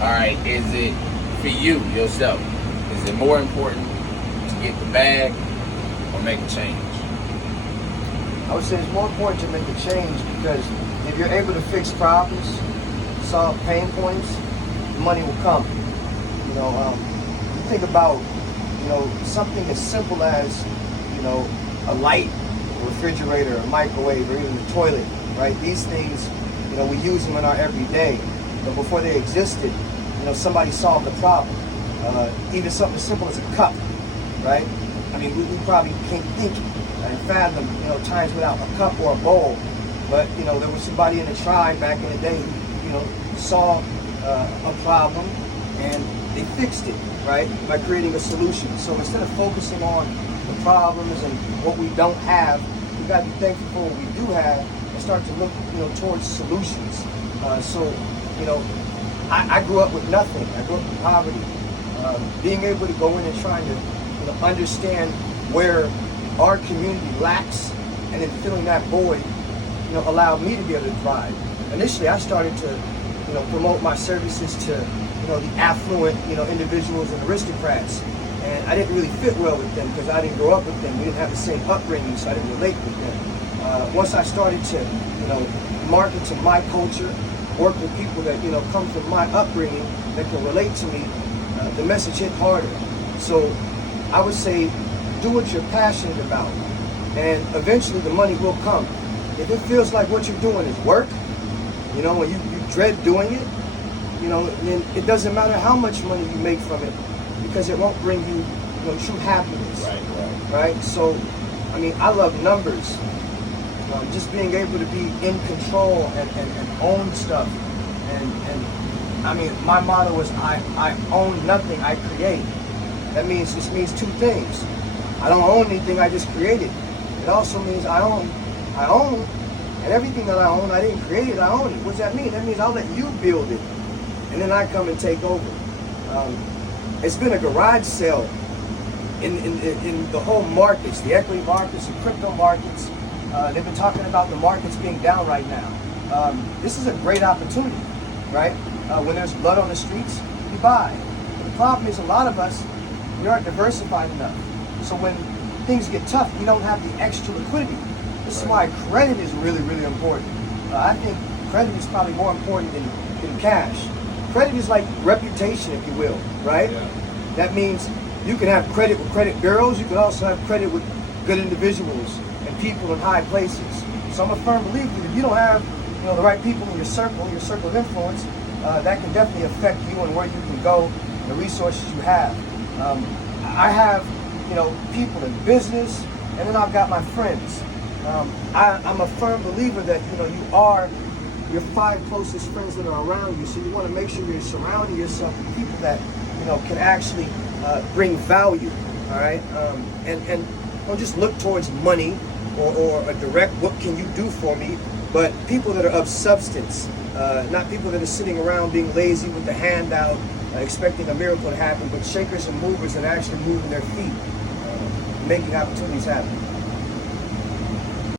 All right, is it for you, yourself? Is it more important to get the bag or make a change? I would say it's more important to make a change because if you're able to fix problems, solve pain points, money will come. You think about, something as simple as, a light, a refrigerator, a microwave, or even the toilet, right? These things, we use them in our everyday. But before they existed, somebody solved the problem. Even something as simple as a cup, right? I mean, we probably can't think and fathom, times without a cup or a bowl. But, there was somebody in the tribe back in the day who, saw a problem and they fixed it, right? By creating a solution. So instead of focusing on the problems and what we don't have, we got to be thankful for what we do have and start to look, towards solutions. I grew up with nothing. I grew up in poverty. Being able to go in and trying to, understand where our community lacks and then filling that void, allowed me to be able to thrive. Initially, I started to, promote my services to, the affluent, individuals and aristocrats. And I didn't really fit well with them because I didn't grow up with them. We didn't have the same upbringing, so I didn't relate with them. Once I started to, market to my culture, work with people that, come from my upbringing that can relate to me, the message hit harder. So I would say, do what you're passionate about, and eventually the money will come. If it feels like what you're doing is work, when you dread doing it, then it doesn't matter how much money you make from it, because it won't bring you, true happiness. Right? So, I love numbers. Just being able to be in control and own stuff. And my motto is I own nothing, I create. This means two things. I don't own anything, I just created. It also means I own, and everything that I own, I didn't create it, I own it. What does that mean? That means I'll let you build it, and then I come and take over. It's been a garage sale in the whole markets, the equity markets, the crypto markets. They've been talking about the markets being down right now. This is a great opportunity, right? When there's blood on the streets, you buy. The problem is a lot of us, we aren't diversified enough. So when things get tough, we don't have the extra liquidity. This is why credit is really, really important. I think credit is probably more important than cash. Credit is like reputation, if you will, right? Yeah. That means you can have credit with credit bureaus. You can also have credit with good individuals and people in high places. So I'm a firm believer that if you don't have, the right people in your circle of influence, that can definitely affect you and where you can go, the resources you have. I have, people in business, and then I've got my friends. I'm a firm believer that, you are your 5 closest friends that are around you. So you want to make sure you're surrounding yourself with people that, can actually bring value. All right. And don't just look towards money or a direct, what can you do for me? But people that are of substance, not people that are sitting around being lazy with the hand out, expecting a miracle to happen, but shakers and movers that are actually moving their feet, making opportunities happen.